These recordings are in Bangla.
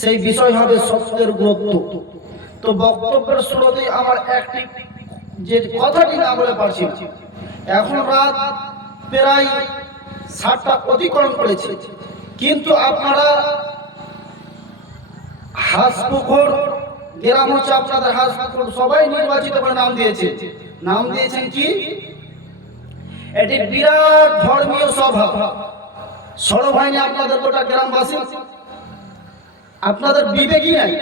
সেই বিষয় হবে সত্যের গুরুত্ব। তো বক্তব্যের শুরুতে আমার একটি যে কথাটি না বলে পারছি, এখন রাত প্রায় 7টা অতিক্রম করেছে, কিন্তু আপনারা হাসপুকুর গ্রাম হচ্ছে আপনাদের হাসপুকুর, সবাই নির্বাচিত করে নাম দিয়েছে। নাম দিয়েছেন কি? এটি বিরাট ধর্মীয় সভা। সরব হয়নি আপনাদের গোটা গ্রামবাসী? আপনাদের বিবেকই নাই,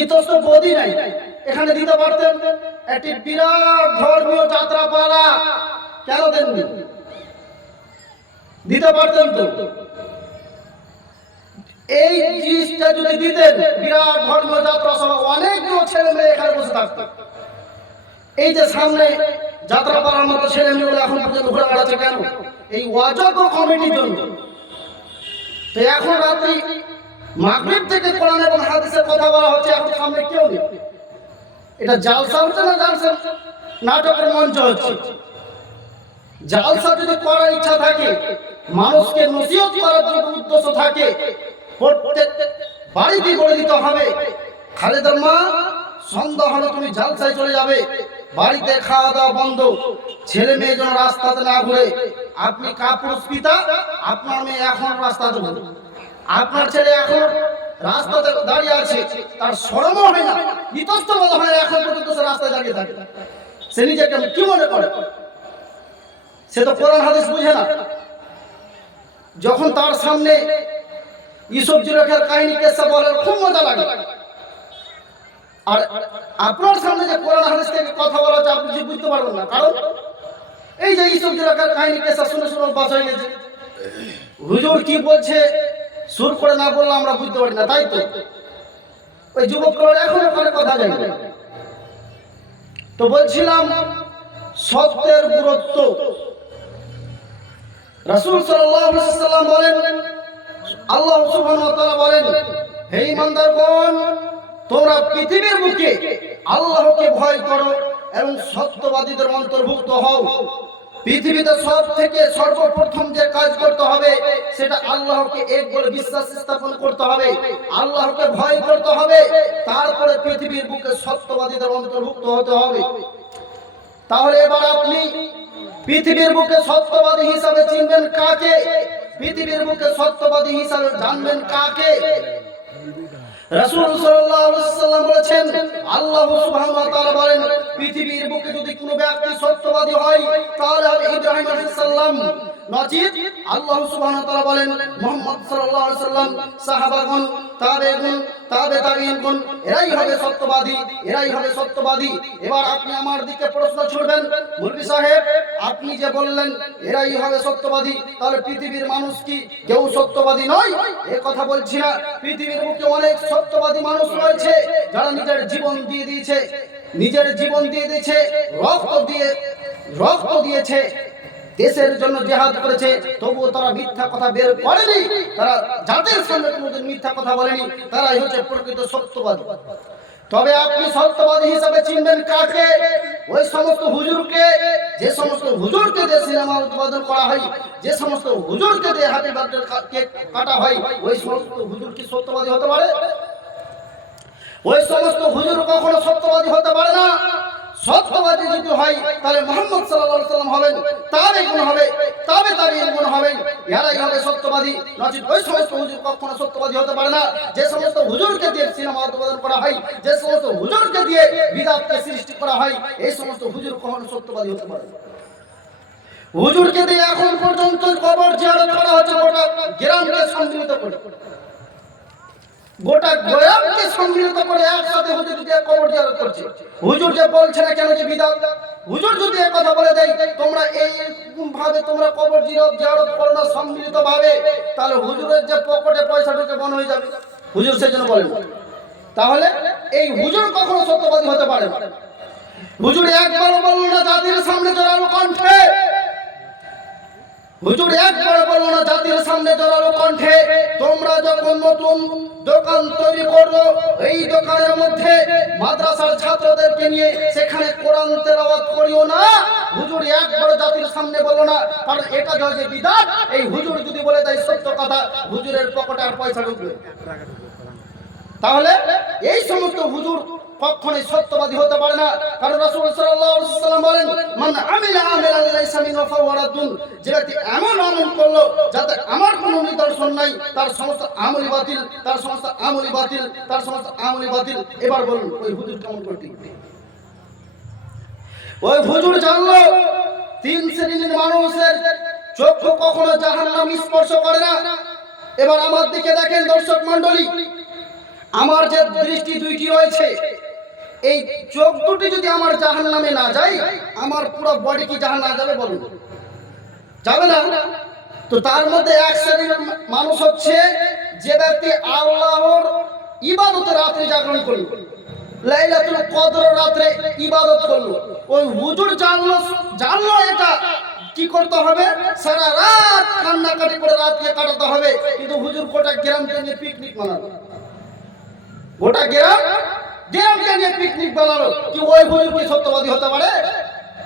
ইতস্ত বোধই নাই, এখানে দিতে পারতেন। একটি বিরাট ধর্মীয় যাত্রাপালা কেন দেননি? দিতে পারতেন তো। এই জিনিসটা যদি দিতেন, বিরাট ধর্মীয় যাত্রা সভা, অনেকগুলো ছেলে মেয়ে এখানে বসে থাকতো। এই যে সামনে যাত্রাপালার মতো ছেলে মেয়েগুলো এখন পর্যন্ত ঘুরে বেড়াচ্ছে কেন? এই অযোগ্য কমিটির জন্য। তো এখন রাত্রি মাগরিব থেকে কোরআন এবং হাদিসের কথা বলা হচ্ছে, এখন সামনে কেউ নেই। এটা জালসা হচ্ছে না জালসা নাটকের মঞ্চ হচ্ছে? জালসা যদি করার ইচ্ছা থাকে, মানুষকে নসিহত করার যদি উদ্দেশ্য থাকে, প্রত্যেক বাড়িতে বলে দিতে হবে, খালেদার মা সন্ধ্যা হলে তুমি জালসায় চলে যাবে, বাড়িতে খাওয়া দাওয়া বন্ধ, ছেলে মেয়ে যেন রাস্তাতে না ঘুরে। আপনি কাপুরুষ পিতা, আপনার মেয়ে এখন রাস্তাতে ঘুরে, আপনার ছেলে এখন রাস্তাতে দাঁড়িয়ে আছে, তার শরমও হয় না, ইতস্ত বলা হয় এখন পর্যন্ত সে রাস্তায় দাঁড়িয়ে থাকে। সে নিজেকে কি মনে করে? সে তো কোরআন হাদিস বুঝে না। যখন তার সামনে ইউসুফ জুলেখার কাহিনী কেসা বলে খুব মজা লাগে, আর আপনার সামনে যে কোরআন হাদিস থেকে কথা বলা হচ্ছে আপনি বুঝতে পারবেন না। কারণ এই যে ইউসুফ জুলেখার কাহিনী কেসা শুনে শুনে বাস হয়ে গেছে। হুজুর কি বলছে সুর করে না বললে আমরা বুঝতে পারি না, তাই তো ওই যুবকরা এখন ওখানে কথা যায় না। তো বলছিলাম সত্যের গুরুত্ব। রাসূল সাল্লাল্লাহু আলাইহি ওয়াসাল্লাম বলেন, আল্লাহ সুবহানাহু ওয়া তাআলা বলেন, হে ঈমানদারগণ, তোমরা পৃথিবীর বুকে আল্লাহকে ভয় করো এবং সত্যবাদীদের অন্তর্ভুক্ত হও। পৃথিবীতে সব থেকে সর্বপ্রথম যে কাজ করতে হবে সেটা আল্লাহকে এক বলে বিশ্বাস স্থাপন করতে হবে, আল্লাহকে ভয় করতে হবে, তারপরে পৃথিবীর বুকে সত্যবাদীদের অন্তর্ভুক্ত হতে হবে। তাহলে এবার আপনি পৃথিবীর বুকে সত্যবাদী হিসাবে চিনবেন কাকে? পৃথিবীর বুকে সত্যবাদী হিসাবে জানবেন কাকে? রাসূল সাল্লাল্লাহু আলাইহি ওয়াসাল্লাম বলেছেন, আল্লাহ সুবহানাহু ওয়া তাআলা বলেন, পৃথিবীর বুকে যদি কোনো ব্যক্তি সত্যবাদী হয় তাহলে হবে ইব্রাহিম আলাইহিস সালাম। নচিত আল্লাহ সুবহানাহু ওয়া তাআলা বলেন, মুহাম্মদ সাল্লাল্লাহু আলাইহি ওয়াসাল্লাম, সাহাবাগণ, তাবেঈন, তাবেঈনগণ, এরাই হবে সত্যবাদী, এরাই হবে সত্যবাদী। এবার আপনি আমার দিকে প্রশ্ন ছুড়বেন, মুফতি সাহেব আপনি যে বললেন এরাই হবে সত্যবাদী, তাহলে পৃথিবীর মানুষ কি কেউ সত্যবাদী নয়? এই কথা বলছি না। পৃথিবীর বুকে অনেক সত্যবাদী মানুষ রয়েছে যারা নিজের জীবন দিয়ে দিয়েছে, নিজের জীবন দিয়ে দিয়েছে, রক্ত দিয়েছে, দেশের জন্য জিহাদ করেছে, তবুও তারা মিথ্যা কথা বের করেনি, তারা যাদের সামনে কোনোদিন মিথ্যা কথা বলেনি, তারাই হচ্ছে প্রকৃত সত্যবাদী। তবে আপনি সত্যবাদী হিসাবে চিনবেন কাকে? ওই সমস্ত হুজুরকে, যে সমস্ত হুজুরকে দিয়ে সিনেমা উৎপাদন করা হয়, যে সমস্ত হুজুরকে দিয়ে হ্যাপি বার্থডে কেক কাটা হয়, ওই সমস্ত হুজুর কি সত্যবাদী হতে পারে? ওই সমস্ত হুজুর কখনো সত্যবাদী হতে পারে না। সত্যবাদী যদি হয় তাহলে মুহাম্মদ সাল্লাল্লাহু আলাইহি ওয়াসাল্লাম হবেন, তাবেঈন হবে, তাবেঈন হবেন, এরাই হবে সত্যবাদী। নচিত ওই সমস্ত হুজুর কখনো সত্যবাদী হতে পারে না। যে সমস্ত হুজুরকে দিয়ে সিনেমা উৎপাদন করা হয়, যে সমস্ত হুজুরকে দিয়ে বিদআতকে সৃষ্টি করা হয়, এই সমস্ত হুজুর কখনো সত্যবাদী হতে পারে না। হুজুরকে দিয়ে এখন পর্যন্ত কবর জিয়ারত করা হচ্ছে, গোটা গ্রামকে সম্মিলিত করে, গোটা গ্রামকে সম্মিলিত করে একসাথে হুজুর দিয়ে কবর জিয়ারত করছে। হুজুর যে বলছে না কেন যে বিদআত, হুজুর যদি এই কথা বলে দেয় তোমরা এই ভাবে তোমরা কবর জিয়ারত করো না সম্মিলিত ভাবে, তাহলে হুজুরের যে পকেটে পয়সা ঢুকে বন্ধ হয়ে যাবে। হুজুর সেজন্য বলেন। তাহলে এই হুজুর কখনো সত্যবাদী হতে পারে না। হুজুর একবারও বলল না জাতির সামনে জোরালো কণ্ঠে, হুজুর একবার বলল না জাতির সামনে জোরালো কণ্ঠে, তোমরা যখন নতুন দোকান তৈরি করো, এই দোকানের মধ্যে মাদ্রাসার ছাত্রদেরকে নিয়ে সেখানে কোরআন তেলাওয়াত করিও না। হুজুর একবার জাতির সামনে বলল না, কারণ এটা যে বিদআত। এই হুজুর যদি বলে দেয় সত্য কথা, হুজুরের পকেটে আর পয়সা ঢুকবে। তাহলে এই সমস্ত হুজুর কখনোই সত্যবাদী হতে পারে না। কারণ রাসূল সাল্লাল্লাহু আলাইহি ওয়াসাল্লাম বলেন, মান আমিলা আমালান লাইসা মিনহু ফাহুয়া রাদ্দুন, যে ব্যক্তি এমন আমল করলো যাতে আমার কোনো নিদর্শন নাই, তার সমস্ত আমলই বাতিল, তার সমস্ত আমলই বাতিল, তার সমস্ত আমলই বাতিল। এবার বলুন ওই হুজুর কেমন করে টিকবে? ওই হুজুর জানলো তিন শ্রেণীর মানুষের চক্ষু কখনো জাহান্নাম স্পর্শ করে না। এবার আমার দিকে দেখেন দর্শক মণ্ডলী, আমার যে দৃষ্টি দুইটি রয়েছে, এই চোখ দুটি যদি আমার জাহান্নামে না যায়, আমার পুরো বডি কি জাহান্নামে যাবে? বলুন, যাবে না। তো তার মধ্যে এক শ্রেণীর মানুষ হচ্ছে যে ব্যক্তি আল্লাহর ইবাদতে রাত্রে জাগরণ করল, লাইলাতুল কদর রাত্রে ইবাদত করলো। ওই হুজুর জানলো এটা কি করতে হবে, সারা রাত কান্নাকাটি করে রাতকে কাটাতে হবে, কিন্তু হুজুর গোটা গ্রামকে নিয়ে পিকনিক মানালো, গোটা গ্রামকে নিয়ে পিকনিক বানালো। কি ওই হুজুর কি সত্যবাদী হতে পারে?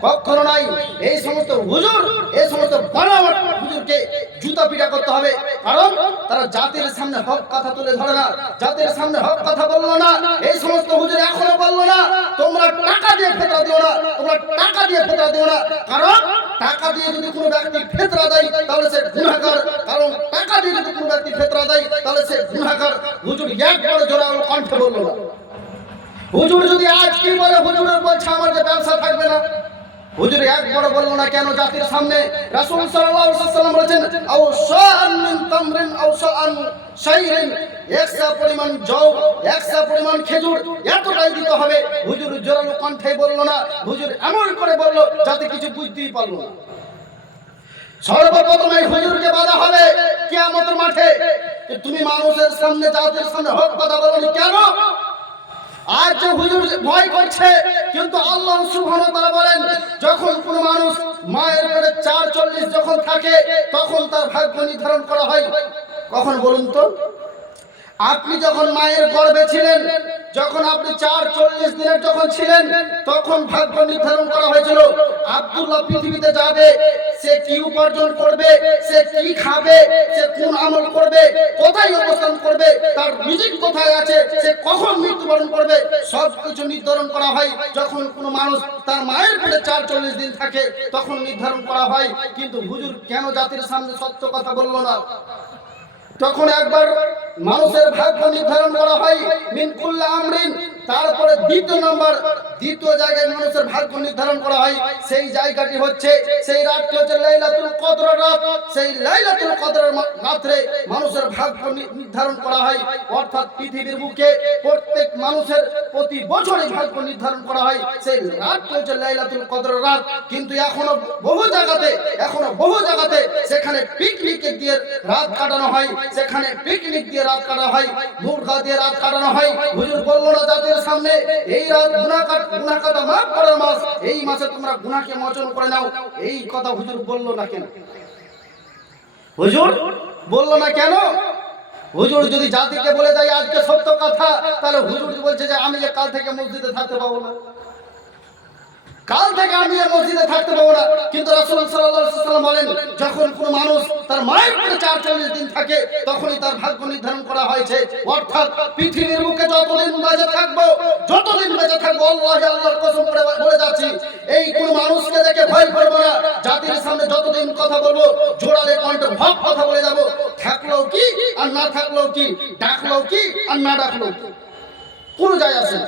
কখনো নাই। এই সমস্ত হুজুর, এই সমস্ত বানাওয়াট হুজুরকে জুতা পিটা করতে হবে, কারণ তারা জাতির সামনে হক কথা তুলে ধরে না, জাতির সামনে হক কথা বললো না। এই সমস্ত হুজুর এখনো বললো না তোমরা টাকা দিয়ে ফেতরা দিও না, তোমরা টাকা দিয়ে ফেতরা দিও না, কারণ টাকা দিয়ে যদি কোনো ব্যক্তি ফেতরা দেয় তাহলে সে গুনাহগার, কারণ টাকা দিয়ে যদি কোনো ব্যক্তি ফেতরা দেয় তাহলে সে গুনাহগার। হুজুর একবারে জোরালো কণ্ঠে বললো না। হুজুর যদি আজ কি বলে, হুজুরের বলছে আমার যে ব্যবসা থাকবে না, হুজুর একবার বললো না কেন জাতির সামনে? রাসূল সাল্লাল্লাহু আলাইহি ওয়াসাল্লাম বলেছেন, আও শাআন মিন তামরিন আও শাআন শাইরিন, 100 পরিমাণ জও, 100 পরিমাণ খেজুর, এতটাই দিতে হবে। হুজুর জোরালো কণ্ঠে বললো না, হুজুর এমন করে বললো যাতে কিছু বুঝতেই পারলো না। সর্বপ্রথম এই হুজুরকে বাধা হবে কিয়ামতের মাঠে, যে তুমি মানুষের সামনে, জাতির সামনে হক কথা বলনি কেন? আজ যে হুজুর ভয় করছে, কিন্তু আল্লাহ সুবহানাহু ওয়া তাআলা বলেন, যখন কোন মানুষ মায়ের পেটে 440 যখন থাকে তখন তার ভাগ্য নির্ধারণ করা হয়। কখন বলুন তো? আপনি যখন মায়ের গর্ভে ছিলেন, যখন আপনি 440 দিনের যখন ছিলেন, তখন ভাগ্য নির্ধারণ করা হয়েছিল আব্দুল্লাহ পৃথিবীতে যাবে, সে কি উপার্জন করবে, সে কি খাবে, সে কোন আমল করবে, কোথায় অবস্থান করবে, তার রিজিক কোথায় আছে, সে কখন মৃত্যুবরণ করবে, সব কিছু নির্ধারণ করা হয়। যখন কোনো মানুষ তার মায়ের পেটে 440 দিন থাকে তখন নির্ধারণ করা হয়। কিন্তু হুজুর কেন জাতির সামনে সত্য কথা বলল না? তখন একবার মানুষের ভাগ্য নির্ধারণ করা হয় মিন কুল্লি আমরিন, তারপরে দ্বিতীয় জায়গায় মানুষের ভাগ্য নির্ধারণ করা হয়। সেই জায়গাটি হচ্ছে, সেই রাতটি হচ্ছে লাইলাতুল কদরের রাত। সেই লাইলাতুল কদরের রাতে মানুষের ভাগ্য নির্ধারণ করা হয়, অর্থাৎ পৃথিবীর বুকে প্রত্যেক মানুষের প্রতি বছরই ভাগ্য নির্ধারণ করা হয়। সেই রাতটি হচ্ছে লাইলাতুল কদরের রাত। কিন্তু এখনো বহু জায়গাতে সেখানে পিকনিক দিয়ে রাত কাটানো হয়, সেখানে পিকনিক দিয়ে রাত কাটা হয়, মুরগা দিয়ে রাত কাটানো হয়। হুজুর বলল না জাতির সামনে, এই রাত গুনাহ কাটা মাফ করার মাস, এই মাসে তোমরা গুনাহকে মোচন করে নাও। এই কথা হুজুর বলল না কেন? হুজুর বলল না কেন? হুজুর যদি জাতিকে বলে দেয় আজকে সত্য কথা, তাহলে হুজুর বলছে যে আমি যে কাল থেকে মসজিদে থাকতে পাবো না, কাল থেকে আমি আর মসজিদে থাকতে পাবো না। কিন্তু রাসূল সাল্লাল্লাহু আলাইহি ওয়াসাল্লাম বলেন, যখন কোনো মানুষ তার মায়ের পেটে 440 দিন থাকে তখনই তার ভাগ্য নির্ধারণ করা হয়েছে। অর্থাৎ পৃথিবীর বুকে যতদিন বেঁচে থাকবো, আল্লাহর কসম করে বলে যাচ্ছি, এই কোন মানুষকে দেখে ভয় করবো না। জাতির সামনে যতদিন কথা বলবো, জোরালে কণ্ঠে হক কথা বলে যাবো, থাকলেও কি আর না থাকলেও কি, ডাকলেও কি আর না ডাকলেও কি, কোনো যায় আসে না।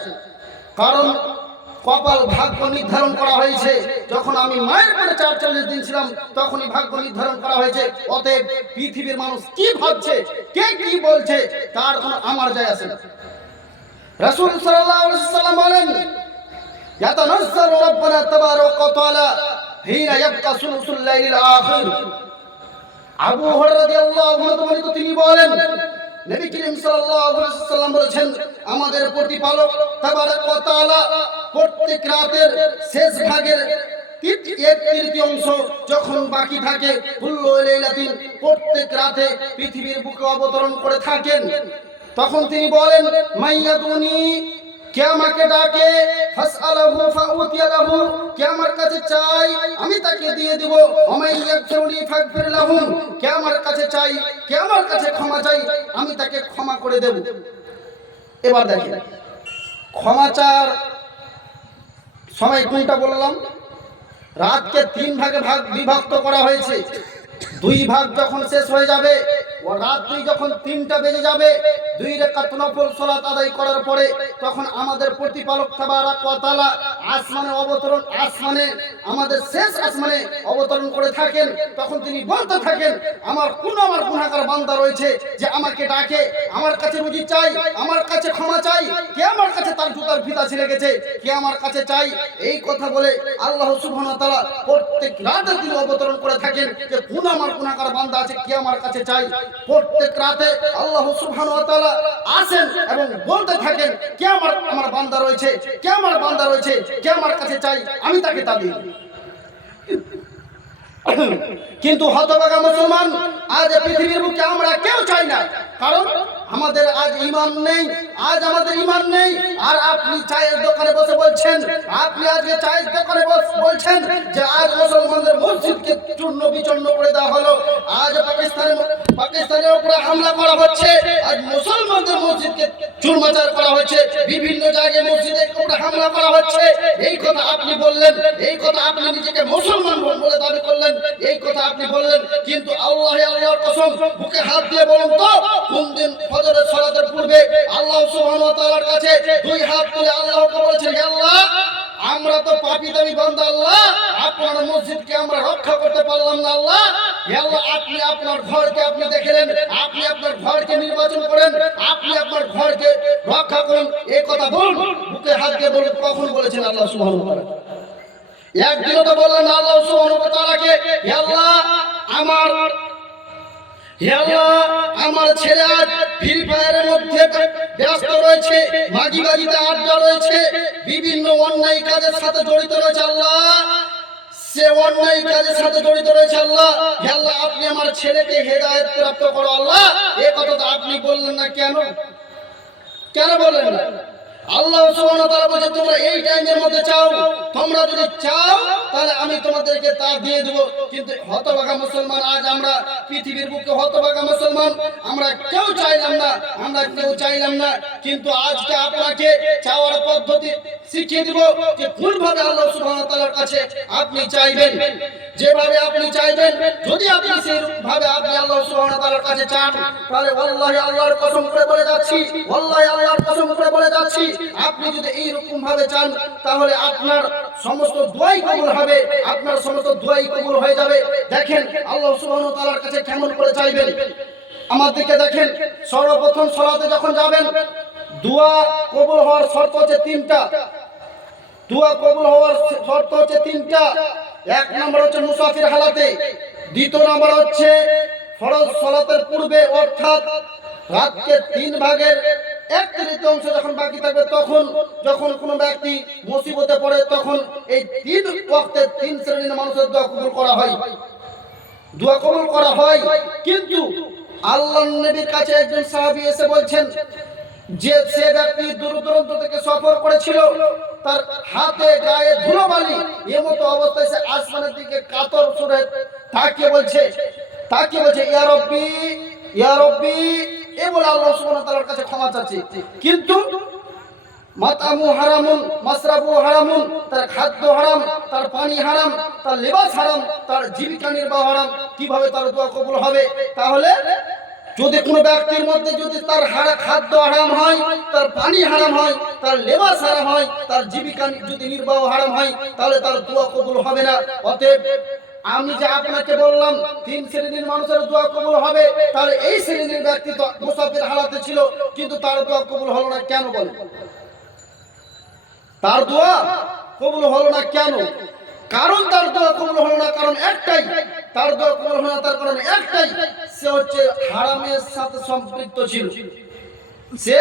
কারণ কপাল ভাগ্য নির্ধারণ করা হয়েছে। যখন আমি মায়ের পেটে 440 দিন ছিলাম তখনই ভাগ্য নির্ধারণ করা হয়েছে। অতএব পৃথিবীর মানুষ কি ভাবছে, কে কি বলছে, তার কোনো আমার যায় আসে না। রাসূল সাল্লাল্লাহু আলাইহি ওয়াসাল্লাম বলেন, ইয়াতানাজ্জালু রাব্বুনা তাবারাকা ওয়া তাআলা হিনা ইয়াবকা সুলুসুল লাইলিল আখির। আবু হুরায়রা রাদিয়াল্লাহু আনহু তিনি বলেন, নবী করিম সাল্লাল্লাহু আলাইহি ওয়াসাল্লাম বলেছেন, আমাদের প্রতিপালক তাবারাকা ওয়া তাআলা প্রত্যেক রাতের শেষ ভাগের 1/3 যখন বাকি থাকে, কুল্লু লাইলাতিন, প্রত্যেক রাতে পৃথিবীর বুকে অবতরণ করে থাকেন। তখন তিনি বলেন, মাইয়াদুনি, কে আমাকে ডাকে, ফাসআলাহু ফাউতিয়া লাহু, কে আমার কাছে চাই আমি তাকে দিয়ে দেব, ওমাইয়াগফিরুনি ফাগফির লাহুম, কে আমার কাছে চাই, কে আমার কাছে ক্ষমা চাই আমি তাকে ক্ষমা করে দেব। এবার দেখেন ক্ষমা চার সময় কোনটা বললাম, রাতকে 3 ভাগে বিভক্ত করা হয়েছে। 2 ভাগ যখন শেষ হয়ে যাবে ও রাত্রি যখন 3টা বেজে যাবে, 2 রাকাত নফল সালাত আদায় করার পরে তখন আমাদের প্রতিপালক তাবারাক ওয়া তাআলা আসমানে আমাদের শেষ আসমানে অবতরণ করে থাকেন। তখন তিনি বলতে থাকেন, আমার গুনাহগার বান্দা রয়েছে যে আমাকে ডাকে, আমার কাছে রুজি চাই, আমার কাছে ক্ষমা চাই, কে আমার কাছে তার জুতার ফিতা ছিঁড়ে গেছে, কে আমার কাছে চাই। এই কথা বলে আল্লাহ সুবহানাহু ওয়া তাআলা প্রত্যেক রাতে তিনি অবতরণ করে থাকেন যে আমার গুনাহগার বান্দা আছে, কে আমার কাছে চাই। প্রত্যেক রাতে আল্লাহ সুবহানাহু ওয়া তাআলা আসেন এবং বলতে থাকেন, কে আমার বান্দা রয়েছে, কে আমার বান্দা রয়েছে, কে আমার কাছে চাই, আমি তাকে তা দিই। কিন্তু হতভাগা মুসলমান, আজ পৃথিবীর বুকে আমরা কেউ চাই না, কারণ আমাদের আজ ঈমান নেই, আজ আমাদের ঈমান নেই। আর আপনি চায়ের দোকানে বসে বলছেন, আপনি আজকে চায়ের দোকানে বলছেন যে আজ মুসলমানদের মসজিদকে চূর্ণ বিচূর্ণ করে দেওয়া হলো, আজ পাকিস্তানের উপরে হামলা করা হচ্ছে, আজ মুসলমানদের মসজিদকে চুরমাচার করা হচ্ছে, বিভিন্ন জায়গায় মসজিদের উপরে হামলা করা হচ্ছে। এই কথা আপনি বললেন, এই কথা আপনি নিজেকে মুসলমান বলে দাবি করলেন, এই কথা আপনি বললেন। কিন্তু আল্লাহর কসম, বুকে হাত দিয়ে বলুন তো, কোন দিন ফজরের সালাতের পূর্বে আল্লাহ সুবহানাহু ওয়া তাআলার কাছে 2 হাত তুলে আল্লাহকে বলেছেন, হে আল্লাহ, আমরা তো পাপী দাবি বান্দা, আল্লাহ আপনার মসজিদকে আমরা রক্ষা করতে পারলাম না, আল্লাহ হে আল্লাহ, আপনি আপনার ঘরকে আপনি দেখলেন, আপনি আপনার ঘরকে নির্বাচন করেন, আপনি আপনার ঘরকে রক্ষা করুন। এই কথা বলুন, বুকে হাত দিয়ে বলুন, কখন বলেছেন আল্লাহ সুবহানাহু ওয়া তাআলা? একদিনও তো বললেন না আল্লাহ সুবহানাহু ওয়া তাআলাকে, হে আল্লাহ আমার ছেলে আজ ফ্রি ফায়ারের মধ্যে ব্যস্ত রয়েছে, মাগিবাজিতে আড্ডা রয়েছে, বিভিন্ন অন্যায় কাজের সাথে জড়িত রয়েছে, আল্লাহ সে অন্যায় কাজের সাথে জড়িত রয়েছে, আল্লাহ হে আল্লাহ, আপনি আমার ছেলেকে হেদায়েত প্রাপ্ত করো, আল্লাহ। এই কথা তো আপনি বললেন না, কেন বললেন না? আল্লাহ সুবহানাহু ওয়া তাআলা বলেন, তোমরা এই টাইমের মধ্যে চাও, তোমরা যদি চাও তাহলে আমি তোমাদেরকে তা দিয়ে দেব। কিন্তু হতভাগা মুসলমান, আজ আমরা পৃথিবীর বুকে হতভাগা মুসলমান, আমরা কেউ চাইলাম না। কিন্তু আজকে আপনাকে চাওয়ার পদ্ধতি শিখিয়ে দেব যে কোনভাবে আল্লাহ সুবহানাহু ওয়া তাআলার কাছে আপনি চাইবেন। যেভাবে আপনি চাইবেন, যদি আপনি সেইভাবে আপনি আল্লাহ সুবহানাহু ওয়া তাআলার কাছে চান, তাহলে ওয়াল্লাহি আল্লাহর কসম করে বলে যাচ্ছি, ওয়াল্লাহি আল্লাহর কসম করে বলে যাচ্ছি, আপনি যদি এই রকম ভাবে চান তাহলে আপনার সমস্ত দোয়াই কবুল হবে, আপনার সমস্ত দোয়াই কবুল হয়ে যাবে। দেখেন আল্লাহ সুবহানাহু ওয়া তাআলার কাছে কেমন করে চাইবেন। আমার দিকে দেখেন, সর্বপ্রথম সালাতে যখন যাবেন, দোয়া কবুল হওয়ার শর্ত হচ্ছে 3টা। দোয়া কবুল হওয়ার শর্ত হচ্ছে 3টা। 1 নম্বর হচ্ছে মুসাফির হালাতে, 2 নম্বর হচ্ছে ফরজ সালাতের পূর্বে, অর্থাৎ রাতকে 3 ভাগের 1/3 যখন বাকি থাকবে, তখন যখন কোনো ব্যক্তি মুসিবতে পড়ে, তখন এই 3 ওয়াক্তে 3 শ্রেণীর মানুষের দোয়া কবুল করা হয়। কিন্তু আল্লাহর নবীর কাছে একজন সাহাবী এসে বলছেন যে সে ব্যক্তি দূর দূরান্ত থেকে সফর করেছিল, তার হাতে গায়ে ধুলোবালি, এমতো অবস্থায় সে আসমানের দিকে কাতর সুরে তাকিয়ে বলছে, ইয়া রব্বি, এ বলে আল্লাহ সুবহানাহু ওয়া তাআলার কাছে ক্ষমা চাচ্ছে। কিন্তু মাতামু হারামুন, মাসরাবু হারামুন, তার খাদ্য হারাম, তার পানি হারাম, তার লিবাস হারাম, তার জীবিকা নির্বাহ হারাম, কিভাবে তার দোয়া কবুল হবে? তাহলে যদি কোনো ব্যক্তির মধ্যে যদি তার খাদ্য হারাম হয়, তার পানি হারাম হয়, তার লেবাস হারাম হয়, তার জীবিকা যদি নির্বাহ হারাম হয়, তাহলে তার দোয়া কবুল হবে না। অতএব আমি যে আপনাকে বললাম 3 শ্রেণীর মানুষের দোয়া কবুল হবে, তাহলে এই শ্রেণীর ব্যক্তি তো মুসাফির হালাতে ছিল, কিন্তু তার দোয়া কবুল হলো না কেন? বলেন, তার দোয়া কবুল হলো না কেন? কারণ তার দোয়া কবুল হলো না কারণ একটাই, তার দোয়া কবুল হলো না তার কারণ একটাই, সে হচ্ছে হারামের সাথে সম্পৃক্ত ছিল। সে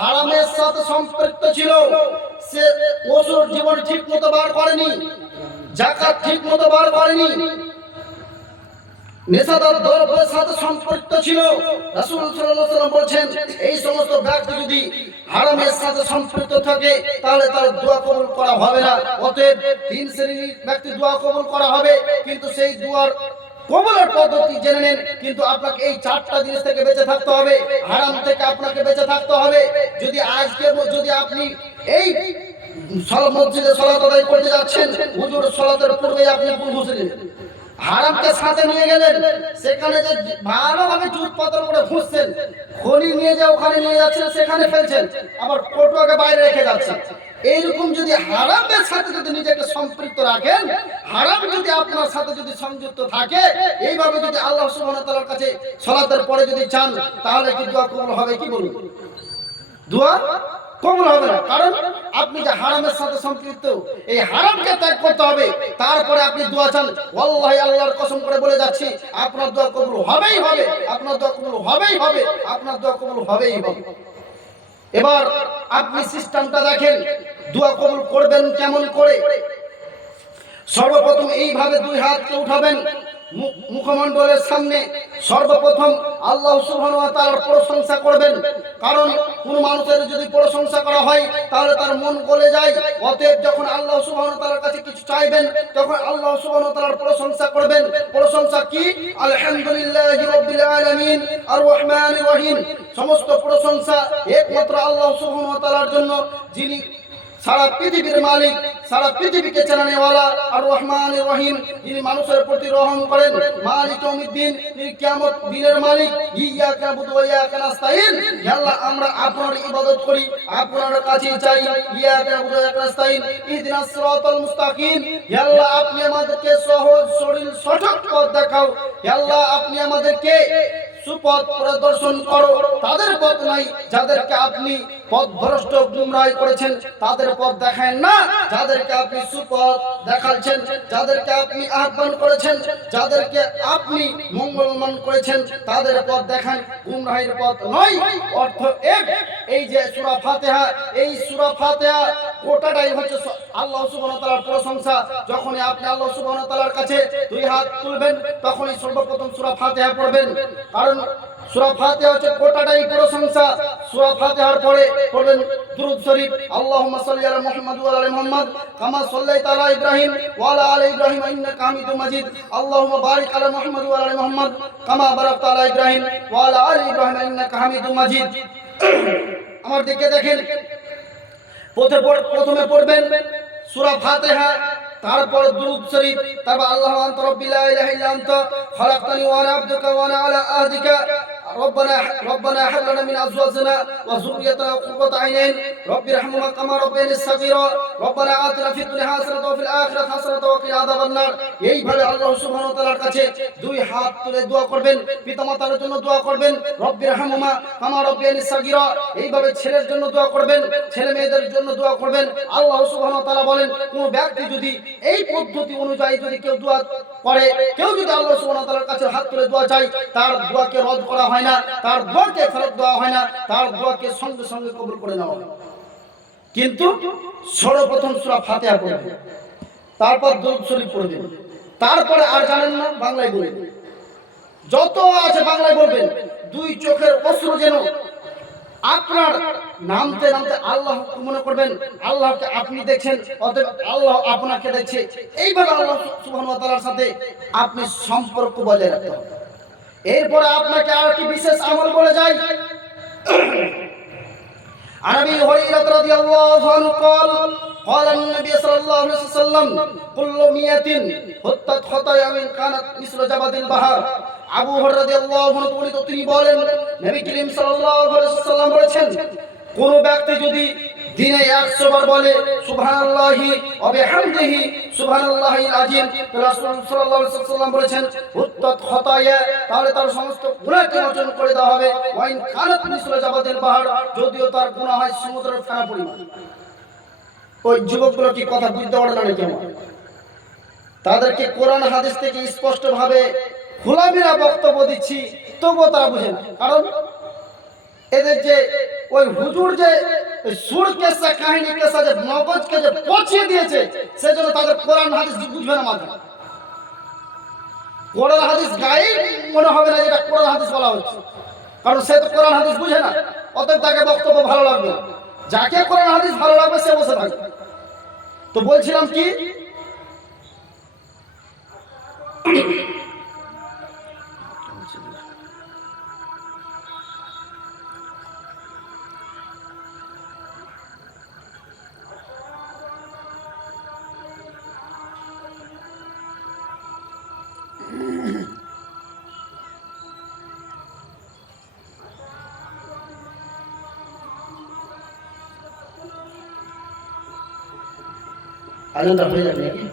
হারামের সাথে সম্পৃক্ত ছিল, সে ওসুর জীবন ঠিক মতো বার করেনি, যাকাত ঠিক মতো বার করেনি, নেশাদার দ্রব্যের সাথে সম্পৃক্ত ছিল। রাসূল সাল্লাল্লাহু আলাইহি ওয়াসাল্লাম বলেছেন, এই সমস্ত ব্যক্তি যদি হারামের সাথে সম্পৃক্ত থাকে তাহলে তার দোয়া কবুল করা হবে না। অতএব 3 শ্রেণীর ব্যক্তি দোয়া কবুল করা হবে, কিন্তু সেই দোয়ার কবুলের পদ্ধতি জেনে নেন। কিন্তু আপনাকে এই 4টা জিনিস থেকে বেঁচে থাকতে হবে। হারাম থেকে আপনাকে বেঁচে থাকতে হবে, যদি আপনি এই মসজিদে সালাত আদায় করতে যাচ্ছেন, হুজুর সালাতের পূর্বে আপনি ভুল বুঝলেন, হারামকে সাথে নিয়ে গেলেন, সেখানে যে ভালোভাবে জুত পাতল করে খুঁজছেন, খনি নিয়ে যে ওখানে নিয়ে যাচ্ছেন সেখানে ফেলছেন, আবার ফটোকে বাইরে রেখে যাচ্ছেন। এইরকম যদি হারামের সাথে যদি নিজেকে সম্পৃক্ত রাখেন, হারাম যদি আপনার সাথে যদি সংযুক্ত থাকে, এইভাবে যদি আল্লাহ সুবহানাহু ওয়া তাআলার কাছে সালাতের পরে যদি চান, তাহলে কি দোয়া কবুল হবে? কি বলুন? দোয়া কবুল হবে না। কারণ আপনি যে হারামের সাথে সম্পৃক্ত, এই হারামকে ত্যাগ করতে হবে, তারপরে আপনি দোয়া চান, ওয়াল্লাহি আল্লাহর কসম করে বলে যাচ্ছি, আপনার দোয়া কবুল হবেই হবে, আপনার দোয়া কবুল হবেই হবে, আপনার দোয়া কবুল হবেই হবে। এবার আপনি সিস্টেমটা দেখেন, দোয়া কবুল করবেন কেমন করে। সর্বপ্রথম এইভাবে দুই হাতকে উঠাবেন মুখমণ্ডলের সামনে, সর্বপ্রথম আল্লাহ সুবহানাহু ওয়া তাআলার প্রশংসা করবেন। কারণ কোন মানুষের যদি প্রশংসা করা হয় তাহলে তার মন গলে যায়। অতএব যখন আল্লাহ সুবহানাহু ওয়া তাআলার কাছে কিছু চাইবেন, তখন আল্লাহ সুবহানাহু ওয়া তাআলার প্রশংসা করবেন। প্রশংসা কি? আলহামদুলিল্লাহি রাব্বিল আলামিন আর রহমানির রহিম। সমস্ত প্রশংসা একমাত্র আল্লাহ সুবহানাহু ওয়া তাআলার জন্য, যিনি সারা পৃথিবীর মালিক, সারা পৃথিবীকে চালানেওয়ালা, আর রহমানির রহিম, যিনি মানুষের প্রতি রহম করেন, মালিক ইয়াউমিদ্দিন, তিনি কিয়ামত দিনের মালিক। ইয়্যাকা না'বুদু ওয়া ইয়্যাকা নাস্তাইন। হে আল্লাহ, আমরা আপনার ইবাদত করি, আপনার কাছে চাই। ইয়্যাকা না'বুদু ওয়া ইয়্যাকা নাস্তাইন, ইহদিনাস সিরাতাল মুস্তাকিম। হে আল্লাহ, আপনি আমাদেরকে সহজ সরল সঠিক পথ দেখাও। হে আল্লাহ, আপনি আমাদেরকে সুপথ প্রদর্শন করো। তাদের পথ নাই যাদেরকে আপনি পথভ্রষ্ট গুমরাহ করেছেন, তাদের পথ দেখায় না। যাদেরকে আপনি সুপথ দেখাচ্ছেন, যাদেরকে আপনি আহ্বান করেছেন, যাদেরকে আপনি মঙ্গলমান করেছেন, তাদের পথ দেখান, গুমরাহের পথ নয়। অর্থ এক, এই যে সূরা ফাতিহা, এই সূরা ফাতিহা গোটাটাই হচ্ছে আল্লাহ সুবহানাহু ওয়া তাআলার প্রশংসা। যখনই আপনি আল্লাহ সুবহানাহু ওয়া তাআলার কাছে দুই হাত তুলবেন, তখনই সর্বপ্রথম সূরা ফাতিহা পড়বেন। কারণ সূরা ফাতিহা হচ্ছে গোটাটাই প্রশংসা। সূরা ফাতিহার পরে পড়বেন দুরূদ শরীফ, আল্লাহুম্মা সাল্লি আলা মুহাম্মাদ ওয়া আলা মুহাম্মাদ কামা সাল্লাইতা আলা ইব্রাহিম ওয়া আলা আলি ইব্রাহিম ইন্নাকা হামিদুম মাজিদ। আল্লাহুম্মা বারিক আলা মুহাম্মাদ ওয়া আলা আলি মুহাম্মাদ কামা বারাকতা আলা ইব্রাহিম ওয়া আলা আলি ইব্রাহিম ইন্নাকা হামিদুম মাজিদ। আমার দিকে দেখেন, প্রথমে পড়বেন সূরা ফাতিহা, তারপর দুরূদ শরীফ, তারপর আল্লাহু আনতা রাব্বি লা ইলাহা ইল্লা আনতা খালাকতানি ওয়া আনা আবদুকা ওয়া আনা আলা আহদিকা ربنا هب لنا من ازواجنا وذريتنا قرة اعين رب ارحمهما كما ربياني صغيرا ربنا آتنا في الدنيا حسنة وفي الآخرة حسنة وقنا عذاب النار। এইভাবে আল্লাহ সুবহানাহু ওয়া তাআলার কাছে দুই হাত তুলে দোয়া করবেন। পিতামাতার জন্য দোয়া করবেন, রব্বি রহমহুমা কামা রব্বিয়ানি সাগীরা। এইভাবে ছেলের জন্য দোয়া করবেন, ছেলে মেয়েদের জন্য দোয়া করবেন। আল্লাহ সুবহানাহু ওয়া তাআলা বলেন, কোন ব্যক্তি যদি এই পদ্ধতি অনুযায়ী যদি কেউ দোয়া করে, কেউ যদি আল্লাহ সুবহানাহু ওয়া তাআলার কাছে হাত তুলে দোয়া চায়, তার দোয়াকে রদ করা হয় না, তার দোয়াকে ফেরত দেওয়া হয় না, তার দোয়াকে সঙ্গে সঙ্গে কবুল করে নেওয়া হয়। কিন্তু সর্বপ্রথম সূরা ফাতিহা পড়বেন, তারপর দুরূদ শরীফ পড়বেন, তারপরে আর জানেন না বাংলায় বলবেন, যত আছে বাংলায় বলবেন। দুই চোখের অশ্রু যেন আপনার নামতে নামতে আল্লাহ মনে করবেন, আল্লাহকে আপনি দেখছেন, অতএব আল্লাহ আপনাকে দেখছে। এইভাবে আল্লাহ সুবহানাহু ওয়া তাআলার সাথে আপনি সম্পর্ক বজায় রাখতে হবে। এরপরে আপনাকে আরেকটি বিশেষ আমল বলে যায়। আবি হুরায়রা রাদিয়াল্লাহু আনহু قال قال النبي صلى الله عليه وسلم كل مئة حطت خطايا من كانت مثل جبد البحر। আবু হুরায়রা রাদিয়াল্লাহু আনহু তিনি বলেন, নবী করিম সাল্লাল্লাহু আলাইহি ওয়াসাল্লাম বলেছেন, কোন ব্যক্তি যদি দিনে 100 বার বলে সুবহানাল্লাহি ওয়া বিহামদিহি সুবহানাল্লাহিল আযীম, রাসূল সাল্লাল্লাহু আলাইহি ওয়াসাল্লাম বলেছেন, হুত্তাত খতায়া, তাহলে তার সমস্ত গুনাহকে মোচন করে দেওয়া হবে। ওয়া ইন কানাত মিসলা জাবাদিল বাহর, যদিও তার গুনাহ হয় সমুদ্রের ফেনা পরিমাণ। ওই যুবকগুলো কি কথা বুঝতে পারে না নাকি আমার? তাদেরকে কোরআন হাদিস থেকে স্পষ্ট ভাবে খোলামেলা বক্তব্য দিচ্ছি, তবুও তারা বুঝে না। কারণ এদের যে ওই হুজুর যে সুর কেসা কাহিনী কেসা যে মগজকে যে পচিয়ে দিয়েছে, সেজন্য তাদের কোরআন হাদিস বুঝবে না মাথা। কোরআন হাদিস গায়ে মনে হবে না এটা কোরআন হাদিস বলা হচ্ছে, কারণ সে তো কোরআন হাদিস বুঝে না। অতএব তাকে বক্তব্য ভালো লাগবে, যাকে কোরআন হাদিস ভালো লাগবে সে বসে থাকবে। তো বলছিলাম কি, আজানটা হয়ে যাবে নাকি?